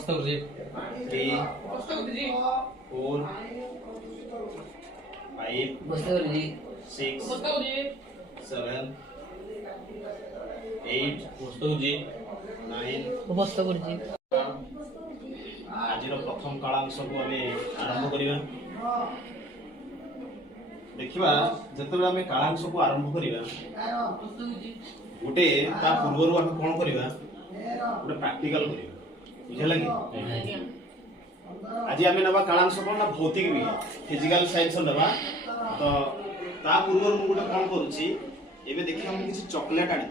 मस्त गुरुजी 3 4 5 मस्त गुरुजी 6 मस्त गुरुजी 7 8 मस्त गुरुजी 9 मस्त गुरुजी आज प्रथम कालांश को आम आरंभ करवा देखा जिते आम कालांश को आरंभ करवा गोटे पूर्व आम कौन करवा गोटे प्राक्टिकल करवा बुझे लगे आज आम ना कालांश कौन ना भौतिक विज्ञान फिजिकल साइंस ना तो ता पूर्व मुझे गोटे कौन करुच्ची एवं देखिए मुझे किसी चॉकलेट आनी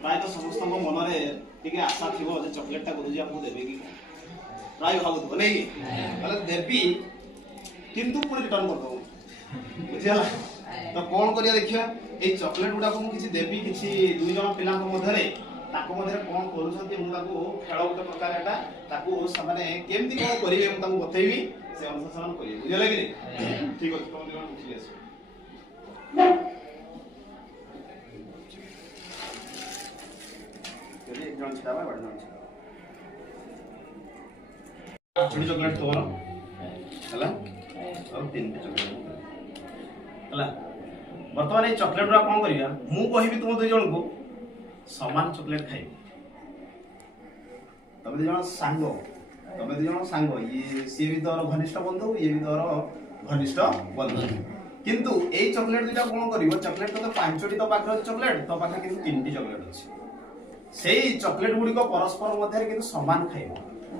प्रायः समस्त मन में आशा थी चॉकलेटा गुरुजी आपको देवे कि प्राय भावुव नहीं देवी किंतु पूरी रिटर्न करदेव बुझीगला तो कौन करिया देखिया ए चॉकलेट गुडा को किसी देवी किसी दुई जन पिला मध्य कौन करूछन्ती मु ताको खेल गोटे प्रकार एटा ताको समाने केमती कौन करिवे मु ताको बतैबी से अनुसार समान करिवे बुझिला कि ठीक अछि तुम दिन बुझि आसो चलिए एक जन छिड़ावा बड़ जन छिड़ावा छोटी चॉकलेट तोर हला और तीन चॉकलेट हला वर्तमान ये चॉकलेट रा कौन करिया मु कहिबी तुम दुई जन को समान चॉकलेट खाइ तबे दुई जन सांग तबे दुई जन सांग ये सी भी तोर घनिष्ठ बंधु ये भी तोर घनिष्ठ बंधु किंतु ए चॉकलेट दुटा कौन करिवो चॉकलेट तो पांचटी तो पाखर चॉकलेट तो पाखर किंतु तीनटी चॉकलेट अछि सेही चॉकलेट गुडी को परस्पर मध्य किंतु समान खाइबो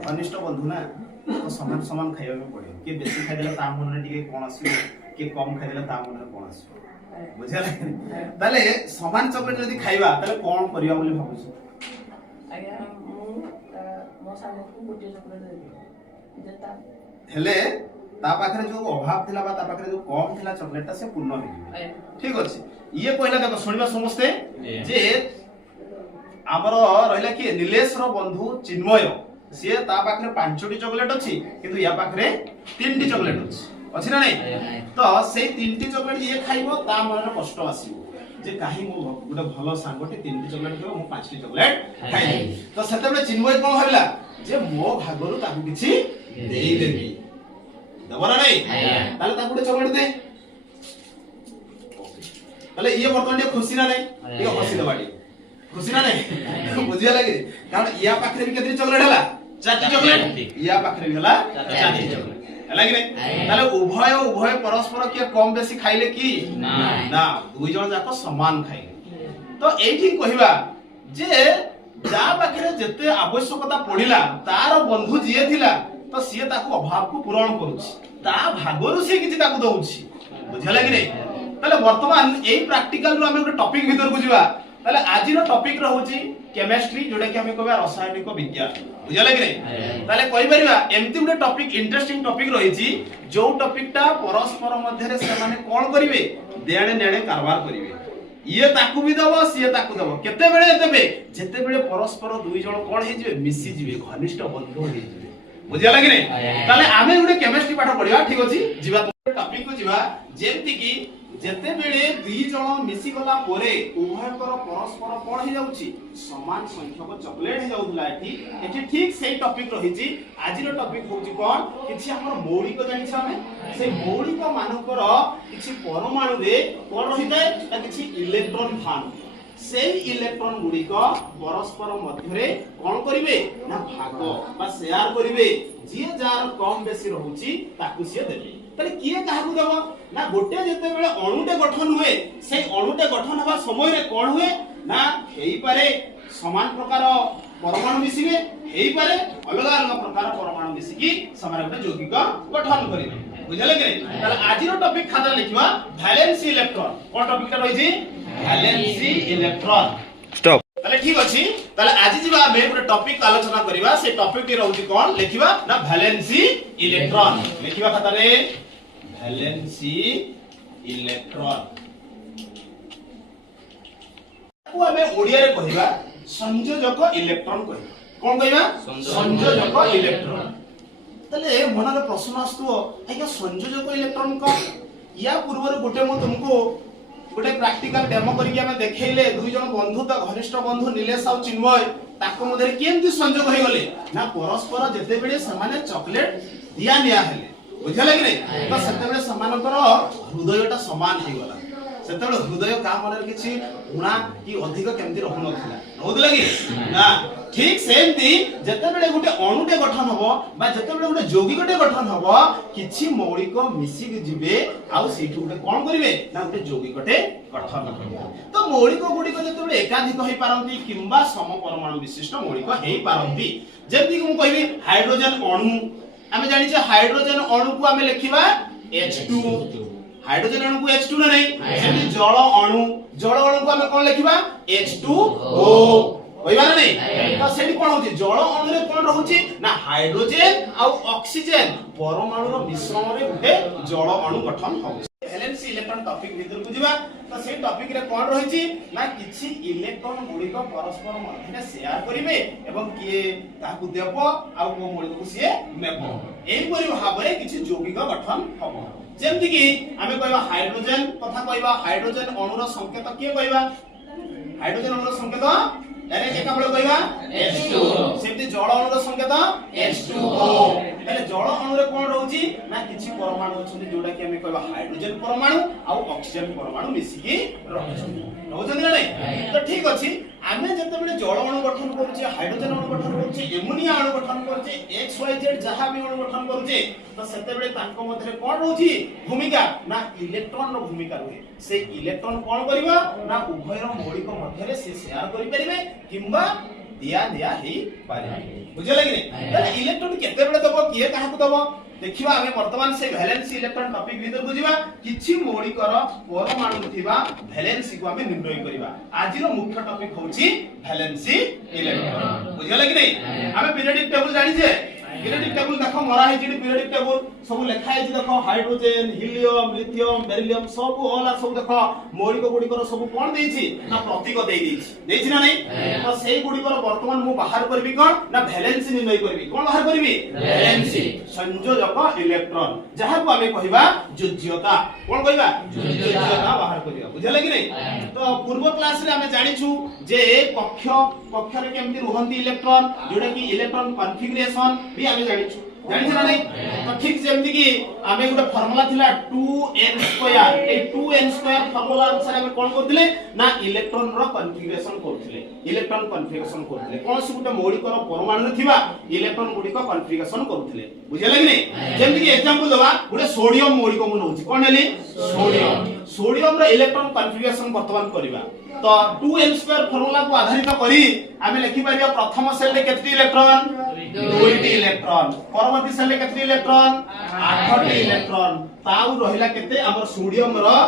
घनिष्ठ बंधु ना तो समान समान खाइबा में पड़े के बेसी खाइले ता मन रे टिके कोन आसी के कम खाइले ता मन रे कोन आसी बुझला ताले समान चॉकलेट यदि खाइबा ताले कोन करिया बोली भाबुछ आज्ञा मो सामने को गोटे चॉकलेट देबी जेता हेले ता पाखरे जो अभाव थिला बा ता पाखरे जो कम थिला चॉकलेटटा से पूर्ण होई ठीक अछि ये पहिला देखो सुनिबा समस्ते जे आमर रहिला कि नीलेश रो बंधु चिन्मय से ता पाखरे पांचटी चॉकलेट अछि किंतु या पाखरे तीनटी चॉकलेट अछि ना नहीं तो से तीनटी चॉकलेट ये खाइबो ता मन रे कष्ट आसीबो जे काहे मो गोटे भलो सांगटी तीनटी चॉकलेट खाइबो मो पांचटी चॉकलेट खाइबो तो सेतेबे चिन्मय कोन हबला जे मो भागरु ताकू किछि देई देबी देबो ना नहीं ताले ताकू गोटे चॉकलेट दे ताले ये वर्तमान ये खुशी ना नहीं ये खुशी दबाडी खुशी ना नहीं बुझिया लगे कारण या पाखरे भी केतरी चॉकलेट हला चारटी चॉकलेट या पाखरे भी हला चारटी चॉकलेट हला कि नहीं ताले उभय उभय परस्पर के कम बेसी खाइले की ना दुई जन जाको समान खाइले तो एठी कहिबा जे जा पाखरे जते आवश्यकता पडिला तार बंधु जिए थिला तो सिए ताको अभाव को पूरण करूछि ता भागरु से किछि ताको दउछि बुझला कि नहीं ताले वर्तमान एई प्रैक्टिकल रो हम एक टॉपिक भीतर को जिवा ताले आज रो टॉपिक रहउछि केमिस्ट्री जोडा कि हम कहबा रासायनिक विज्ञान बुझला कि नहीं ताले कहि परिबा एमति गुटे टॉपिक इंटरेस्टिंग टॉपिक रहिछि जो टॉपिकटा परस्पर मध्य रे से माने कोन करिवे देणे नेणे कारबार करिवे ये ताकू भी दबो सिए ताकू दबो केते बेले देबे जेते बेले परस्पर दुई जण कोन हे जिवे मिसी जिवे घनिष्ठ बंधु हे जिवे बुझला कि नहीं ताले आमे गुटे केमिस्ट्री पाठ पढिबा ठीक अछि जिबा टॉपिक को जिबा जेमति कि जेते बेले दुई जण मिसी गला परे उभयकर परस्पर कोन हे जाउची समान संख्यक चॉकलेट हे जाउतला एठी ठीक सेही टॉपिक रहिची आज रो टॉपिक होची कोन किछि हमर मौलिक जानि छामे से मौलिक मानकर किछि परमाणु रे कोन रहितै ता किछि इलेक्ट्रॉन भान से इलेक्ट्रॉन गुडी को परस्पर मध्य रे कोन करिवे ना भाग बा शेयर करिवे जे जार कम बेसी रहउची ताकू से देबे ताले किए काहाकू देबो ना गोटे जते बेले अणुटे गठन हुए से अणुटे गठन हवा समय रे कोन हुए ना हेई पारे समान प्रकार परमाणु मिसिबे हेई पारे अलग अलग प्रकार परमाणु मिसिकी समान गोटे यौगिक गठन करिवे बुझले कि ताले आज रो टॉपिक खाता लिखिबा वैलेंसी इलेक्ट्रॉन कोन टॉपिक ता रहिछि वैलेंसी इलेक्ट्रॉन स्टॉप ताले ठीक अछि ताले आज जिबा बे गोटे टॉपिक आलोचना करिबा से टॉपिक टी रहउछि कोन लिखिबा ना वैलेंसी इलेक्ट्रॉन लिखिबा खाता रे वैलेंसी इलेक्ट्रॉन को हमें ओडिया रे कहिबा संयोजक इलेक्ट्रॉन कहिबा कोन कहिबा संयोजक इलेक्ट्रॉन तले मनरे प्रश्न आस्तु आज्ञा संयोजक इलेक्ट्रॉन को या पूर्व गोटे मो तुमको गोटे प्रैक्टिकल डेमो करिके हमें देखैले दुई जन बंधु त घनिष्ठ बंधु नीलेश और चिन्मय ताको मधे केमती संयोग होई गले ना परस्पर जते बेले समान चॉकलेट दिया निया हेले बुझा लगे नहीं तो सेते बेले समानकर हृदयटा समान हे गला सेते बेले हृदय का मनर किछि गुणा कि अधिक केमती रहु नथिला रहु लगी ना ठीक सेमती जते बेले गुटे अणुटे गठन हबो बा जते बेले गुटे यौगिकटे गठन हबो किछि मौलिक मिसिक जिवे आ सेठु गुटे कोन करिवे ना गुटे यौगिकटे गठन हबो तो मौलिक गुडी को जते बेले एकाधिक होई पारंती किंबा सम परमाणु विशिष्ट मौलिक हेई पारंती जेमति कि मु कहबी हाइड्रोजन अणु आमे जानि छ हाइड्रोजन अणु को आमे लिखिबा H2 हाइड्रोजन अणु को H2 ना नहीं सेमति जल अणु को आमे कोन लिखिबा H2O होइबा ना नहीं तो सेठी कोन होची जल अणु रे कोन रहउची ना हाइड्रोजन आ ऑक्सीजन परमाणु रो मिश्रण रे गुटे जल अणु गठन होउची वैलेंसी इलेक्ट्रॉन टॉपिक भीतर को जीवा तो से टॉपिक रे कोन रहिची ना किछि इलेक्ट्रॉन गुडी को परस्पर मध्ये शेयर करिवे एवं किए ताकू देबो आ को मोळी को सिए नेबो एई परि भाबरे किछि यौगिक गठन हबो जेमति कि आमे कहबा हाइड्रोजन कथा कहबा हाइड्रोजन अणुर संकेत किए कहबा हाइड्रोजन अणुर संकेत डायरेक्ट एका बळे कहबा H2 सेमति जल अणुर संकेत H2O એટલે जल अणु रे कोन रहउची ना किछि परमाणु अछन जोडा कि हमें कहबा हाइड्रोजन परमाणु आ ऑक्सीजन परमाणु मिसी की रहउछन ना नहीं तो ठीक अछि आमे जते बेले जल अणु गठन करूचे हाइड्रोजन अणु गठन करूचे एमोनिया अणु गठन करूचे XYZ जहा भी अणु गठन करूचे तो सेते बेले तांको मध्ये कोन रहउची भूमिका ना इलेक्ट्रॉन रो भूमिका रहे से इलेक्ट्रॉन कोन करिवो ना उभय रो मौलिक मध्ये से शेयर करि परिबे किंबा दिया दिया ही पारे बुझे लगी नहीं ताले इलेक्ट्रॉन केते बेले दबो किए काहा को दबो देखिबा हमें वर्तमान से वैलेंसी इलेक्ट्रॉन टॉपिक भीतर बुझिबा किछि मौलिकर परमाणु थिबा वैलेंसी को हमें निर्णय करिबा आज रो मुख्य टॉपिक होची वैलेंसी इलेक्ट्रॉन बुझे लगी नहीं हमें पीरियोडिक टेबल जानि जे पीरियोडिक टेबल देखो मरा है जे पीरियोडिक टेबल सब लिखा है जे देखो हाइड्रोजन हीलियम लिथियम बेरिलियम सब होला सब देखो मौलिक गुडी कर सब कोन देछि ना प्रतीक देछि ना नहीं तो सेही गुडी कर वर्तमान मु बाहर करबी कोन ना वैलेंसी निर्णय करबी कोन बाहर करबी वैलेंसी संयोजक इलेक्ट्रॉन जहा को हमें कहबा योज्यता कोन कहबा योज्यता बाहर करिया बुझे लगी नहीं तो पूर्व क्लास रे हमें जानि छु जे कक्ष रे केमति रहंती इलेक्ट्रॉन जोडा कि इलेक्ट्रॉन कॉन्फ़िगरेशन भी हमें जानि छु जानि ना नहीं तो ठीक जेमति कि हमें गुटे फार्मूला थिला 2n2 ए 2n2 फार्मूला अनुसार हमें कोन करथिले ना इलेक्ट्रॉन रो कॉन्फ़िगरेशन करथिले इलेक्ट्रॉन कॉन्फ़िगरेशन करथिले कोन से गुटे मौलिक रो परमाणु थिबा इलेक्ट्रॉन गुडी को कॉन्फ़िगरेशन करथिले बुझे लगी नहीं जेमति कि एग्जांपल दवा गुटे सोडियम मौलिक मु नउची कोन हेली सोडियम रो इलेक्ट्रॉन कॉन्फ़िगरेशन वर्तमान करबा तो 2n2 फार्मूला को आधारित करी हमें लिखि परिया प्रथम सेल रे केतटी इलेक्ट्रॉन 2टी इलेक्ट्रॉन परवर्ती सेल रे केतटी इलेक्ट्रॉन 8टी इलेक्ट्रॉन ताउ रहिला केते हमर सोडियम रो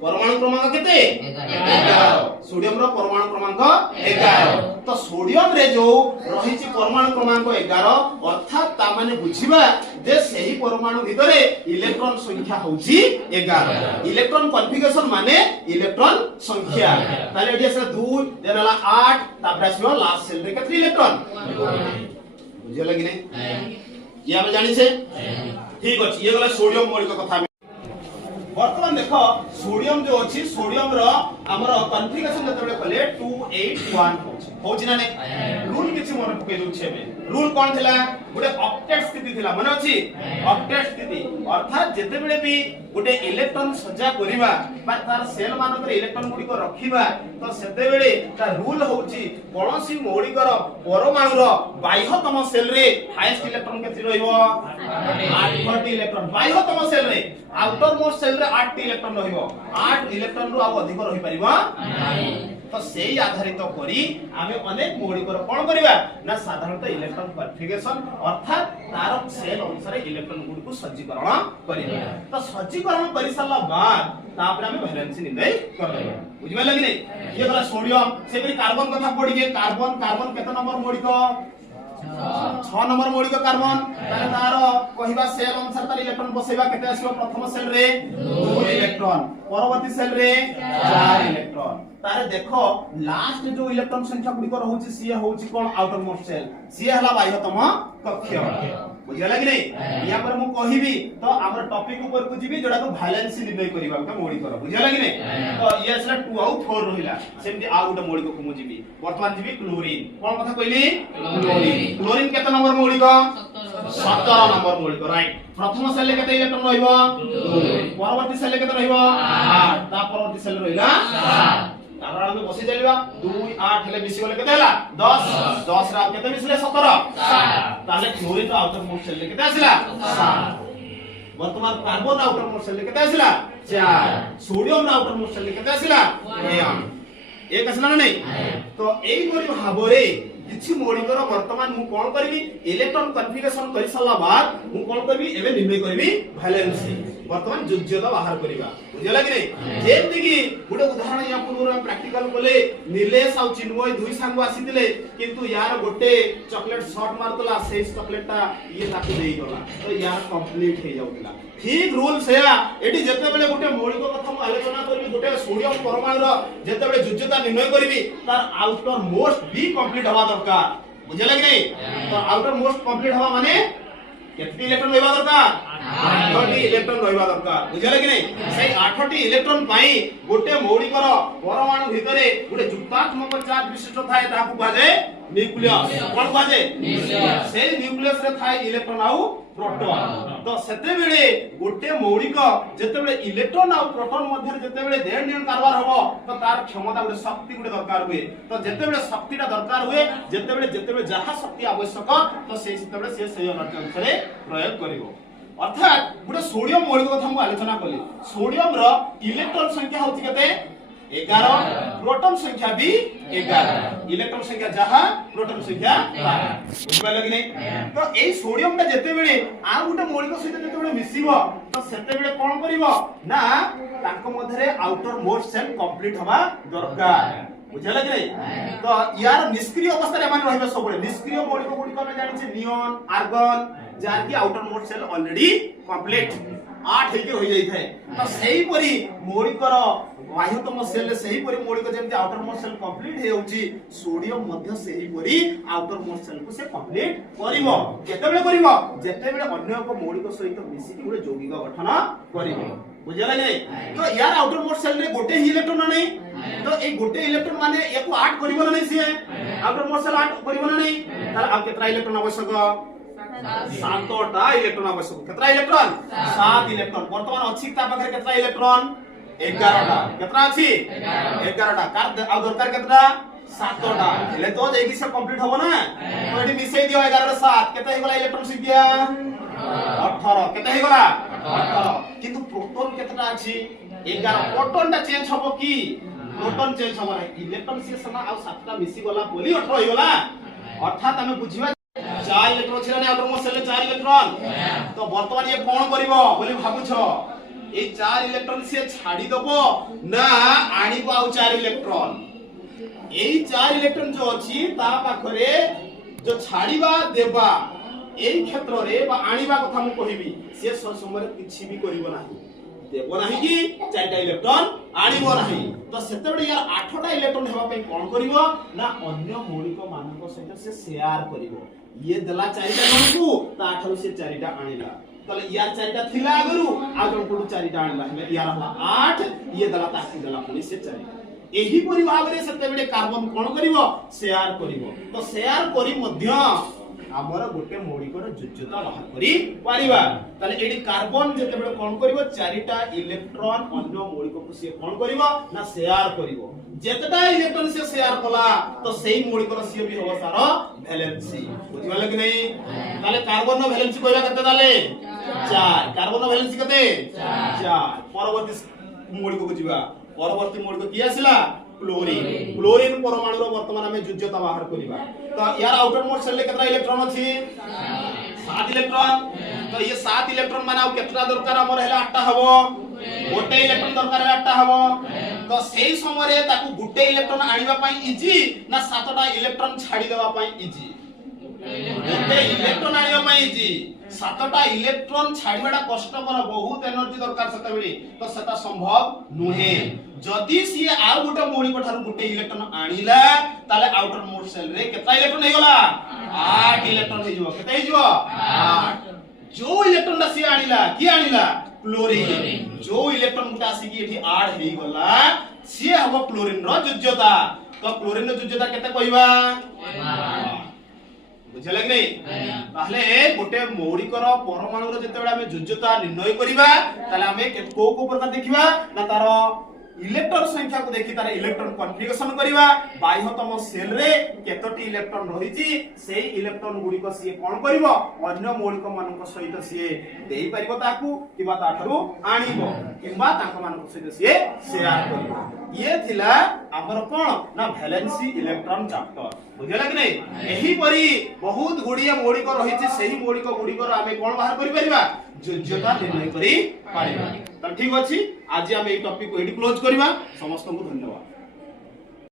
परमाणु क्रमांक केते 11 सोडियम रो परमाणु क्रमांक 11 तो सोडियम रे जो रहिछि परमाणु क्रमांक 11 अर्थात ता माने बुझिबा जे सही परमाणु भितरे इलेक्ट्रॉन संख्या होछि 11 इलेक्ट्रॉन कॉन्फ़िगरेशन माने इलेक्ट्रॉन संख्या ताले एडी से 2 देनला 8 तापर आसीबो लास्ट सेल रे केतरी इलेक्ट्रॉन बुझे लगी नहीं ये हम जानि छे ठीक अछि ये गला सोडियम मौलिक कथा वर्तमान देखो सोडियम जो अछि सोडियम रो हमर कॉन्फ़िगरेशन जतबे कले 281 होछि ना नै रूल किछि मन पके दउ छेबे रूल कोन थिला गुटे ऑक्टेट स्थिति थिला माने अछि ऑक्टेट स्थिति अर्थात जते बेले भी गुटे इलेक्ट्रॉन सज्जा करिबा बा तार सेल मानकर इलेक्ट्रॉन गुडी को रखिबा तो सेते बेले ता रूल होछि कोनोसी मौलिक रो परमाणु रो बाह्यतम सेल रे हाईएस्ट इलेक्ट्रॉन केति रहइबो 8टी इलेक्ट्रॉन बाह्यतम सेल रे आउटर मोस्ट सेल रे 8टी इलेक्ट्रॉन रहइबो 8 इलेक्ट्रॉन रो आ अधिक रहि परिबो नाही तो सेही आधारित करी आमे अनेक मौलिक रो कोन करिबा ना साधारणतः इलेक्ट्रॉन कॉन्फ़िगरेशन अर्थात तार सेल अनुसार इलेक्ट्रॉन गुडी को सज्जीकरण करिबा तो सज्जीकरण करि साला बाद तापर आमे वैलेंसी निर्णय करबा बुझिबा लागि नै ये बला सोडियम से भी कार्बन कथा पड़ी के कार्बन केते नंबर मौलिक 6 नंबर मौलिक कार्बन ताले तार कहिबा सेल अनुसार तार इलेक्ट्रॉन बसेबा केते आसीबो प्रथम सेल रे 2 इलेक्ट्रॉन परवर्ती सेल रे 4 इलेक्ट्रॉन तारे देखो लास्ट जो इलेक्ट्रॉन संख्या गुडी को रहउची सी होउची कोन आउटर मोस्ट सेल सी हला बाह्यतम कक्ष बुझिला कि नहीं या पर मु कहिबी तो हमर टॉपिक ऊपर को जीबी जोडा को वैलेंसी निर्णय करबा का मौलिक कर बुझिला कि नहीं तो ये असला 2 आउ 4 रहिला सेमति आ गुटा मौलिक को मु जीबी वर्तमान जीबी क्लोरीन कोन कथा कहली क्लोरीन केते नंबर मौलिक 17 नंबर मौलिक राइट प्रथम सेल केते इलेक्ट्रॉन रहइबो 2 परवर्ती सेल केते रहइबो 8 ता परवर्ती सेल रहिला 7 तापर हम बसी चलिबा 2 8 हेले मिसी गले केते हला 10 10 रा केते मिसले 17 7 ताले क्लोरीन आउटर मोस्ट सेल केते आसिला 7 वर्तमान कार्बन आउटर मोस्ट सेल केते आसिला 4 सोडियम आउटर मोस्ट सेल केते आसिला 1 एक आसिला नै तो एई परि भाबरे किछि मौलिकर वर्तमान मु कोन करबी इलेक्ट्रॉन कन्फिगरेशन करि सला बाद मु कोन करबी एबे निर्णय करबी वैलेंसी वर्तमान योग्यता बाहर करिबा बुझला कि नहीं जेति कि गुटे उदाहरण या पूर्व हम प्रैक्टिकल बोले नीलेश आ चिन्मय दुई सांग आसीतिले किंतु यार गोटे चॉकलेट शॉट मारतला से चॉकलेटटा ये ताकू देई गला तो यार कंप्लीट हे जाउतला ठीक रूल सेया एटी जते बेले गोटे मौलिक कथा हम आलोचना करबी गोटे सोडियम परमाणु रो जते बेले योग्यता निर्णय करबी तार आउटर मोस्ट भी कंप्लीट हवा दरकार बुझला कि नहीं तो आउटर मोस्ट कंप्लीट हवा माने केतटी इलेक्ट्रॉन रहबा दरकार 8टी इलेक्ट्रॉन रहबा दरकार बुझला कि नहीं सही 8टी इलेक्ट्रॉन पाई गोटे मौलिकर परमाणु भितरे गोटे जुक्तात्मक चार्ज विशिष्ट थाए ताकू कहा जाए न्यूक्लियस कोन कहा जाए न्यूक्लियस से न्यूक्लियस रे थाए इलेक्ट्रॉन आउ प्रोटॉन तो सेते बेले गोटे मौलिक जते बेले इलेक्ट्रॉन आ प्रोटॉन मध्य जते बेले देण नियन कारबार हबो तो तार क्षमता गोटे शक्ति गोटे दरकार हुए तो जते बेले शक्तिटा दरकार हुए जते बेले जहा शक्ति आवश्यक तो सेते बेले से एनर्जी अनुसार प्रयोग करिवो अर्थात गोटे सोडियम मौलिक कथा हम आलोचना कली सोडियम रो इलेक्ट्रॉन संख्या होती केते 11 प्रोटॉन संख्या भी 11 इलेक्ट्रॉन संख्या जहा प्रोटॉन संख्या 12 बुझबाला कि नहीं तो एई सोडियम ता जते बेले आ गोटे मौलिक सहित जते बेले मिसिबो तो सेते बेले कोन करिवो ना ताको मधरे आउटर मोस्ट सेल कंप्लीट हवा दरकार बुझला कि नहीं तो यार निष्क्रिय अवस्था रे मान रहबे सबले निष्क्रिय मौलिक गुडी को जानि छै नियॉन आर्गन जार की outermost shell already complete 8 हेके होई जाई थाए तो सेही परी मौलिकर बाह्यतम सेल सेही परी मौलिक जेमति आउटर मोस्ट सेल कंप्लीट हे होची सोडियम मध्य सेही परी आउटर मोस्ट सेल को से कंप्लीट करिवो केतेबेले करिवो जेतेबेले अन्य एक मौलिक सहित मिसी कि गोटे यौगिक गठन करिवो बुझला नै तो यार आउटर मोस्ट सेल रे गोटे ही इलेक्ट्रॉन नै तो ए गोटे इलेक्ट्रॉन माने एको 8 करिवो नै से आउटर मोस्ट सेल 8 करिवो नै तार आ केतरा इलेक्ट्रॉन आवश्यक 7टा इलेक्ट्रॉन आवश्यक केतरा इलेक्ट्रॉन 7 इलेक्ट्रॉन वर्तमान अछि ता पाखरे केतरा इलेक्ट्रॉन 11टा केतरा अछि 11टा कार आ दरकार केतरा 7टा हेले तो जेकी से कंप्लीट होबो ना तो एटी मिसै दियो 11 रे 7 केते हे गला इलेक्ट्रॉन संख्या 18 केते हे गला 18 किंतु प्रोटॉन केतरा अछि 11 प्रोटॉन ता चेंज होबो की प्रोटॉन चेंज होबो नै इलेक्ट्रॉन से समा आ 7टा मिसी गला बोली 18 हे गला अर्थात हमें बुझिबा 4 इलेक्ट्रॉन छिला नै आउटर मोस्ट सेल 4 इलेक्ट्रॉन तो वर्तमान ये कोन करिवो बोली भाबुछो ए 4 इलेक्ट्रॉन से छाडी दबो ना आनिबो आउ 4 इलेक्ट्रॉन एई 4 इलेक्ट्रॉन जो अछि ता पाखरे जो छाडीबा देबा एई क्षेत्र रे बा आनिबा कथा मु कहिबी से समय किछि भी करिवो नाही देबो नाही कि 4टा इलेक्ट्रॉन आनिबो नाही तो सेते बेले यार 8टा इलेक्ट्रॉन हेबा पे कोन करिवो ना अन्य मौलिक मानक सहित से शेयर करिवो ये दला 4टा जणकू ता 8 से 4टा आनिला तले यार 4टा थिला आगरु आ जणकू 4टा आनिला हेले यार हला 8 ये दला ताकि दला पुनी से 4 एही परि भाबरे सेते बेले कार्बन कोन करिवो शेयर करिवो तो शेयर करी मध्य हमर गोटे मौलिकर योग्यता बाहर करी पारिबा तले एडी कार्बन जते बेले कोन करिवो 4टा इलेक्ट्रॉन अन्य मौलिक को से कोन करिवो ना शेयर करिवो जेतटा इलेक्ट्रॉन से शेयर कला तो सेही मौलिकर से भी हो सारो वैलेंसी बुझिबा कि नहीं तले कार्बन नो वैलेंसी कहबा कते ताले 4 कार्बन नो वैलेंसी कते 4 परवर्ती मौलिक को जिबा परवर्ती मौलिक की आसिला क्लोरीन क्लोरीन परमाणु रो वर्तमान हमें योग्यता बाहर करिबा तो यार आउटर मोस्ट सेल केतना इलेक्ट्रॉन अछि 7 इलेक्ट्रॉन तो ये 7 इलेक्ट्रॉन माने केतना दरकार हमर हैला 8टा हबो गोटे इलेक्ट्रॉन दरकार है 8टा हबो तो सेही समय रे ताकू गोटे इलेक्ट्रॉन आनिबा पई इजी ना 7टा इलेक्ट्रॉन छाडी देबा पई इजी ଗୋଟେ ଇଲେକ୍ଟ୍ରନ ଆଣିବା ପାଇଁ ହେଇଛି। 7ଟା ଇଲେକ୍ଟ୍ରନ ଛାଡ଼ିବାଟା କଷ୍ଟକର, ବହୁତ ଏନର୍ଜି ଦରକାର ସେତେବେଳେ, ତ ସେଟା ସମ୍ଭବ ନୁହେଁ। ଯଦି ସିଏ ଆଉ ଗୋଟେ ମୌଳିକ ଠାରୁ ଗୋଟେ ଇଲେକ୍ଟ୍ରନ ଆଣିଲା ତାହେଲେ ଆଉଟର ମୋଷ୍ଟ ସେଲ ରେ କେତେ ଇଲେକ୍ଟ୍ରନ ହେଇଗଲା? 8 ଇଲେକ୍ଟ୍ରନ ହେଇଯିବ। କେତେ ହେଇଯିବ? 8। जो इलेक्ट्रॉन सी आनिला की आनिला क्लोरीन, जो इलेक्ट्रॉन गुटा आसी एठी आड हेई गला सी हबो क्लोरीन रो योज्यता। तो क्लोरीन रो योज्यता केते कहबा? बुझला कि नै? ताहले गोटे मौलिक रो परमाणु रो जते बेला हम योज्यता निर्णय करिबा ताले हम को प्रकार देखिबा ना तारो इलेक्ट्रॉन संख्या को देखि तार इलेक्ट्रॉन कॉन्फ़िगरेशन करिबा, बाह्यतम सेल रे केतोटी इलेक्ट्रॉन रहिछि सेही इलेक्ट्रॉन गुडी को सी कोन करिवो अन्य मौलिक मानक सहित सी देई परिबो ताकू किबा ताठरू आनिबो किबा ताक मानक सहित सी शेयर करिवो। ये थिला हमर कोन ना वैलेंसी इलेक्ट्रॉन चैप्टर। बुझला कि नै? एही परी बहुत गुडिया मौलिक रहिछि सेही मौलिक गुडी को आमे कोन बाहर करि परिबा? योज्यता निर्णय करि पारिबा। त ठीक अछि, आज हम ए टॉपिक को एडी क्लोज करिबा। समस्त को धन्यवाद।